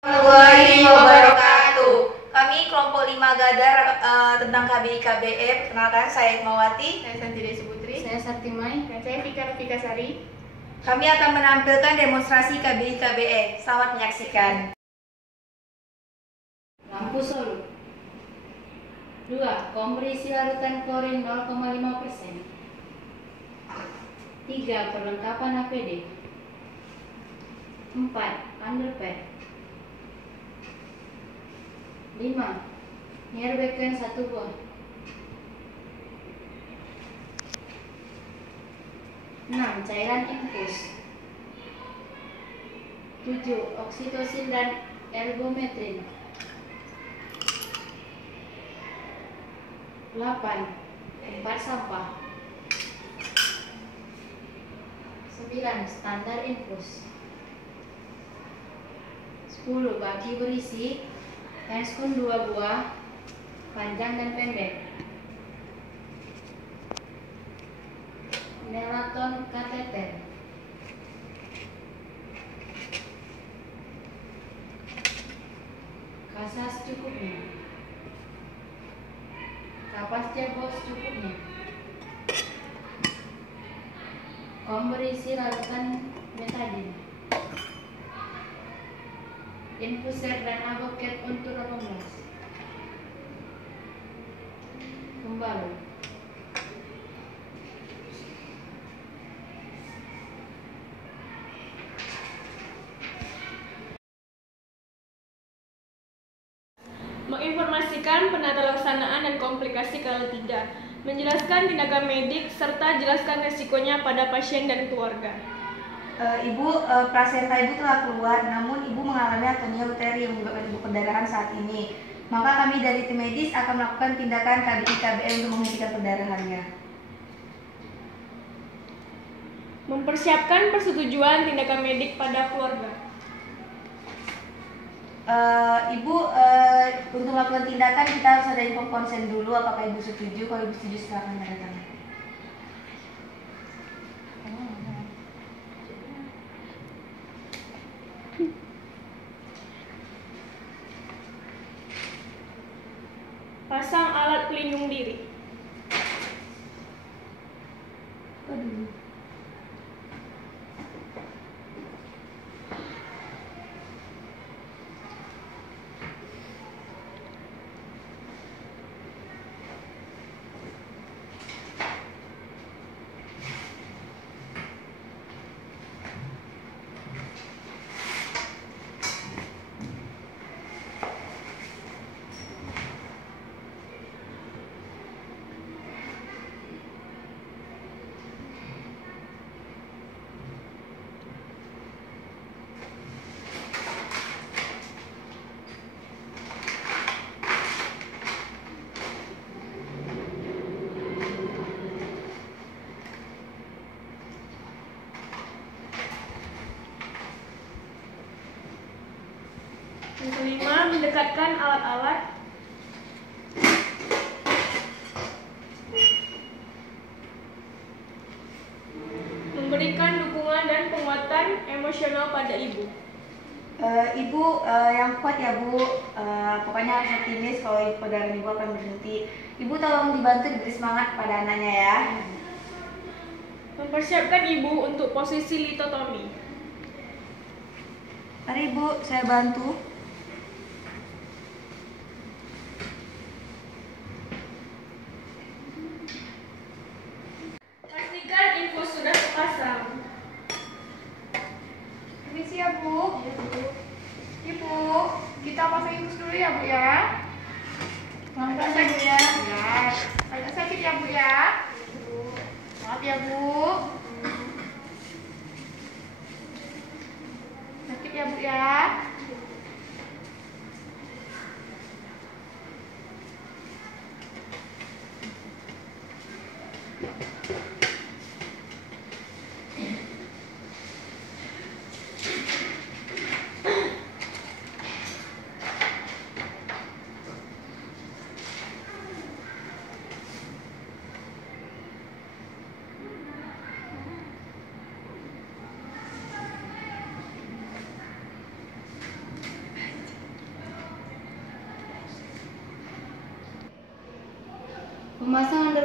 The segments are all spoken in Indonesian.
Warahmatullahi wabarakatuh. Kami kelompok 5 Gadar tentang KBI KBE. Perkenalkan, saya Mawati. Saya Santide Subutri. Saya Sartimai. Dan saya Fika Fikasari. Kami akan menampilkan demonstrasi KBI KBE. Selamat menyaksikan. Lampu Solo. 2. Kompresi larutan klorin 0,5%. 3. Perlengkapan APD. 4. Underpad. 5. Nierbekken 1 buah. 6. Cairan infus. 7. Oksitosin dan ergometrin. 8. Tempat sampah. 9. Standar infus. 10. Baki berisi handscoon 2 buah, panjang dan pendek. Nelaton kateter. Kasa secukupnya. Kapas cebol secukupnya. Kom berisi larutan betadine. Infuser dan avokat untuk 18. Pembalut. Menginformasikan penata laksanaan dan komplikasi kalau tidak, menjelaskan tindakan medik, serta jelaskan resikonya pada pasien dan keluarga. Ibu, plasenta ibu telah keluar, namun ibu mengalami atonia uteri yang menyebabkan ibu perdarahan saat ini. Maka kami dari tim medis akan melakukan tindakan KBI KBE untuk menghentikan perdarahannya. Mempersiapkan persetujuan tindakan medik pada keluarga. Ibu, untuk melakukan tindakan kita harus ada info konsen dulu. Apakah ibu setuju? Kalau ibu setuju silakan tanda tangan. Pasang alat pelindung diri. Yang kelima, mendekatkan alat-alat. Memberikan dukungan dan penguatan emosional pada ibu. Ibu yang kuat ya Bu, pokoknya harus optimis kalau perdarahan ibu akan berhenti. Ibu tolong dibantu, diberi semangat pada anaknya ya. Mempersiapkan ibu untuk posisi litotomi. Mari Bu, saya bantu. Pastikan infus sudah terpasang. Permisi ya Bu. Ibu, kita pasang infus dulu ya Bu ya. Maaf ya Bu ya. Ya. Agak sakit ya Bu ya. Maaf ya Bu. Sakit ya Bu ya.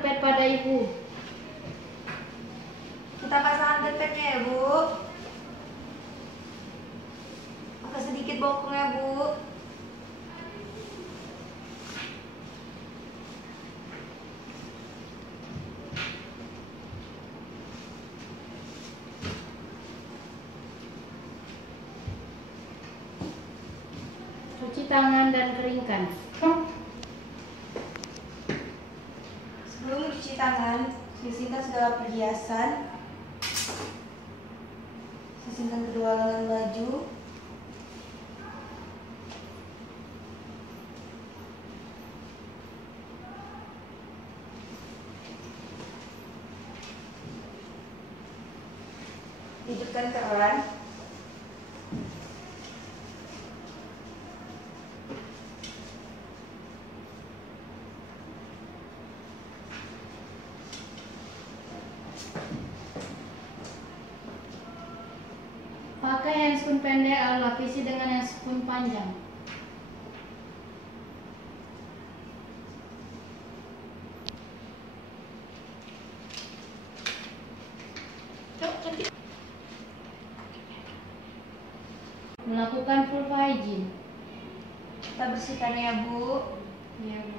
underpad pada ibu. Kita pasang underpadnya ya Bu. Pakai sedikit bokongnya Bu. Cuci tangan dan keringkan. Sebelum mencuci tangan, sisihkan segala perhiasan. Sisihkan kedua lengan baju. Hidupkan keran. Pakai handscoon pendek lalu lapisi dengan handscoon panjang. Melakukan full hygiene. Kita bersihkan ya Bu. Ya, Bu.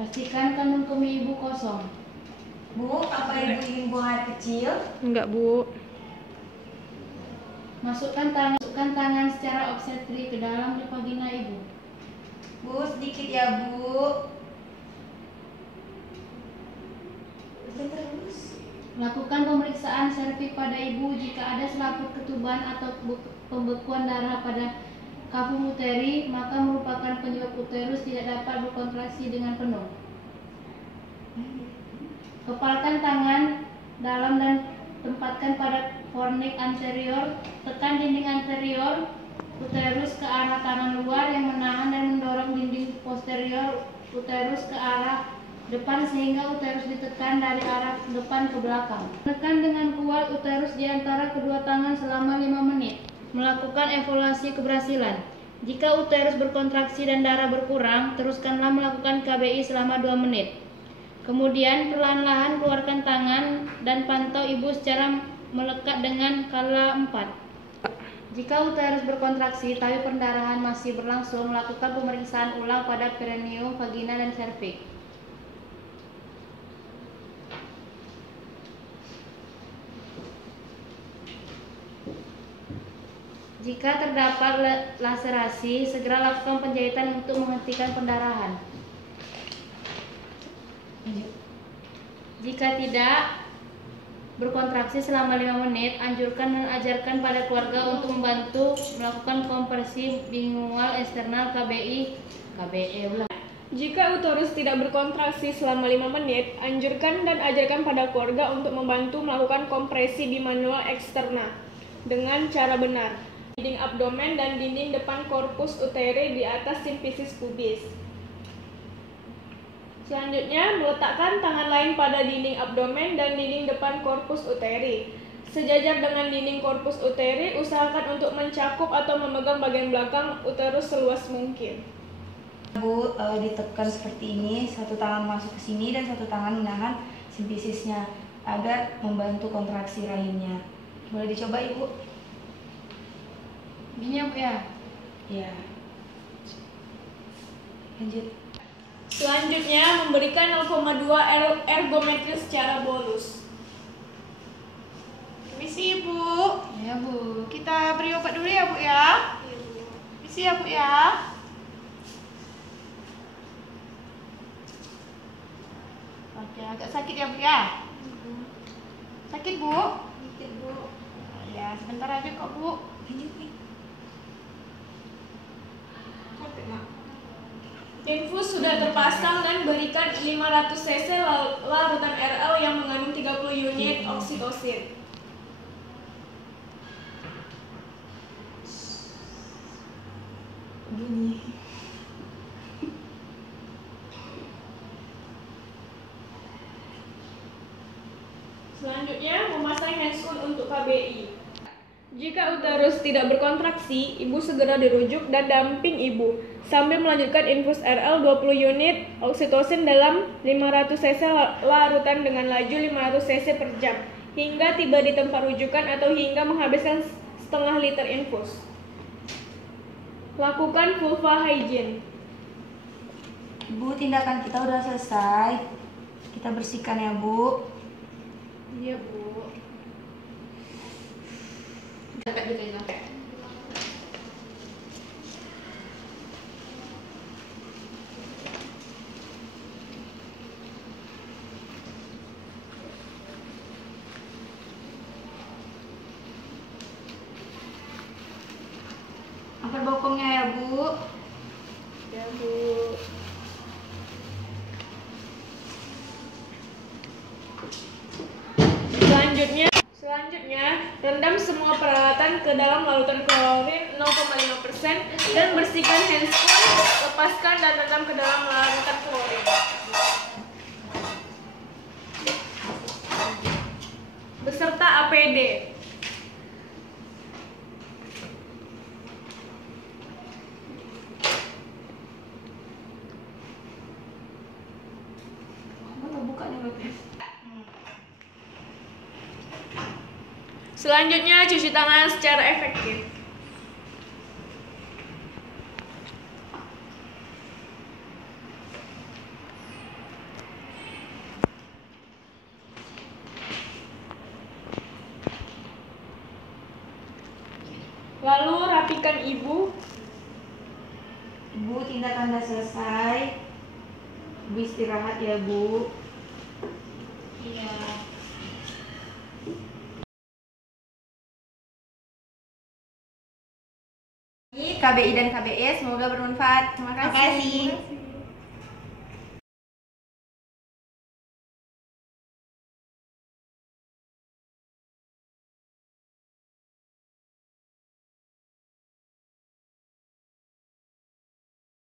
Pastikan kandung kemih ibu kosong. Bu, apa Ibu ingin buang air kecil? Enggak, Bu. Masukkan tangan secara obstetri ke dalam vagina ibu. Bu, sedikit ya Bu. Terus. Lakukan pemeriksaan serviks pada ibu jika ada selaput ketuban atau pembekuan darah pada kafum uteri, maka merupakan penyebab uterus tidak dapat berkontraksi dengan penuh. Kepalkan tangan dalam dan tempatkan pada fornix anterior. Tekan dinding anterior uterus ke arah tangan luar yang menahan dan mendorong dinding posterior uterus ke arah depan sehingga uterus ditekan dari arah depan ke belakang. Tekan dengan kuat uterus di antara kedua tangan selama 5 menit. Melakukan evaluasi keberhasilan. Jika uterus berkontraksi dan darah berkurang, teruskanlah melakukan KBI selama 2 menit. Kemudian perlahan-lahan keluarkan tangan dan pantau ibu secara melekat dengan skala 4. Jika uterus berkontraksi tapi pendarahan masih berlangsung, lakukan pemeriksaan ulang pada perineum, vagina, dan serviks. Jika terdapat laserasi, segera lakukan penjahitan untuk menghentikan pendarahan. Jika tidak berkontraksi selama 5 menit, anjurkan dan ajarkan pada keluarga untuk membantu melakukan kompresi bilingual eksternal KBI. Jika uterus tidak berkontraksi selama 5 menit, anjurkan dan ajarkan pada keluarga untuk membantu melakukan kompresi bimanual eksternal dengan cara benar. Dinding abdomen dan dinding depan korpus uteri di atas simfisis pubis. Selanjutnya, meletakkan tangan lain pada dinding abdomen dan dinding depan korpus uteri. Sejajar dengan dinding korpus uteri, usahakan untuk mencakup atau memegang bagian belakang uterus seluas mungkin. Bu, ditekan seperti ini, satu tangan masuk ke sini dan satu tangan menahan simfisisnya agar membantu kontraksi rahimnya. Boleh dicoba Ibu? Ini ya Bu ya? Ya. Lanjut. Selanjutnya, memberikan 0,2 ergometri secara bolus. Misi Ibu. Ya Bu. Kita beri obat dulu ya Bu ya. Misi ya Bu ya. Oke, agak sakit ya Bu ya. Sakit Bu? Sedikit Bu. Ya, sebentar aja kok Bu. Lanjut nih. Infus sudah terpasang dan berikan 500 cc larutan RL yang mengandung 30 unit oksitosin. Gini. Selanjutnya, memasang handscoon untuk KBI. Jika uterus tidak berkontraksi, ibu segera dirujuk dan damping ibu sambil melanjutkan infus RL 20 unit oksitosin dalam 500 cc larutan dengan laju 500 cc per jam hingga tiba di tempat rujukan atau hingga menghabiskan setengah liter infus. Lakukan vulva hygiene. Ibu, tindakan kita udah selesai. Kita bersihkan ya, Bu. Iya, Bu. Dekat juga ya. Angkat bokongnya ya, Bu. Ya, Bu. Selanjutnya, rendam semua peralatan ke dalam larutan klorin 0,5% dan bersihkan handscoon, lepaskan dan rendam ke dalam larutan klorin. Beserta APD. Mana bukanya, Bu? Selanjutnya, cuci tangan secara efektif. Lalu rapikan ibu. Bu, tindakan udah selesai. Bu istirahat ya, Bu. Iya. KBI dan KBS, semoga bermanfaat. Terima kasih.